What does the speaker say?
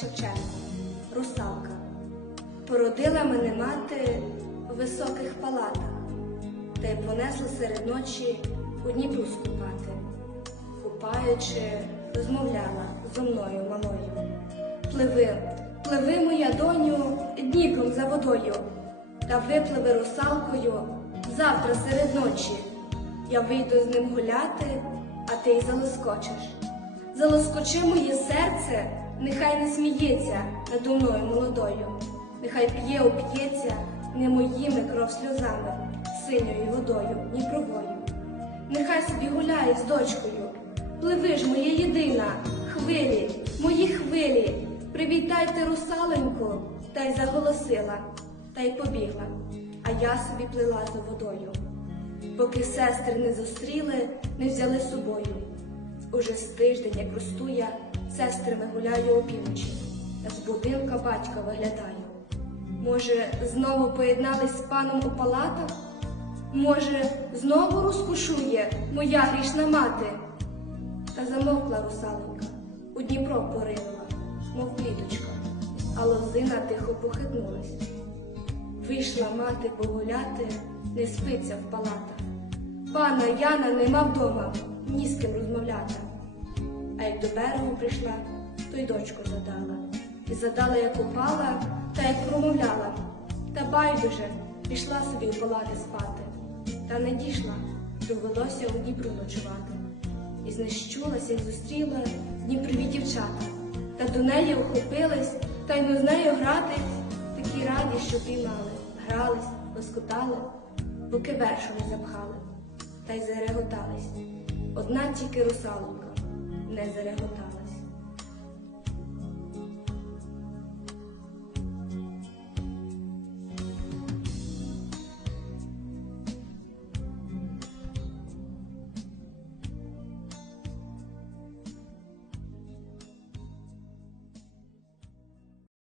Шевченко, русалка. Породила мене мати в високих палатах, та й понесла серед ночі у Дніпру скупати. Купаючи, розмовляла зо мною малою. Пливи, пливи, моя доню, Дніпром за водою, та випливи русалкою завтра серед ночі. Я вийду з ним гуляти, а ти й залоскочиш. Залоскочи моє серце, нехай не сміється надо мною молодою, нехай п'є уп'ється не моїми кров сльозами, синьою водою, Дніпровою. Нехай собі гуляє з дочкою, пливи ж моя єдина, хвилі, мої хвилі, привітайте русаленьку, та й заголосила, та й побігла, а я собі плила за водою. Поки сестри не зустріли, не взяли з собою. Уже з тиждень, як росту сестрами гуляю опівночі, та з будинка батька виглядаю. Може, знову поєднались з паном у палатах? Може, знову розкушує моя грішна мати? Та замовкла русалонька, у Дніпро поринула, мов квіточка, а лозина тихо похитнулась. Вийшла мати погуляти, не спиться в палатах. Пана Яна нема вдома, ні з ким розмовляти. Як до берегу прийшла, то й дочку задала. І задала, як упала, та як промовляла. Та байдуже пішла собі в палати спати. Та не дійшла, довелося у Дніпру ночувати. І знищулась, як зустріла Дніпрові дівчата. Та до неї охопились, та й ну з нею гратись, такі раді, що піймали, грались, лоскотали, поки вершу не запхали, та й зареготались. Одна тільки русалонька не зареготала.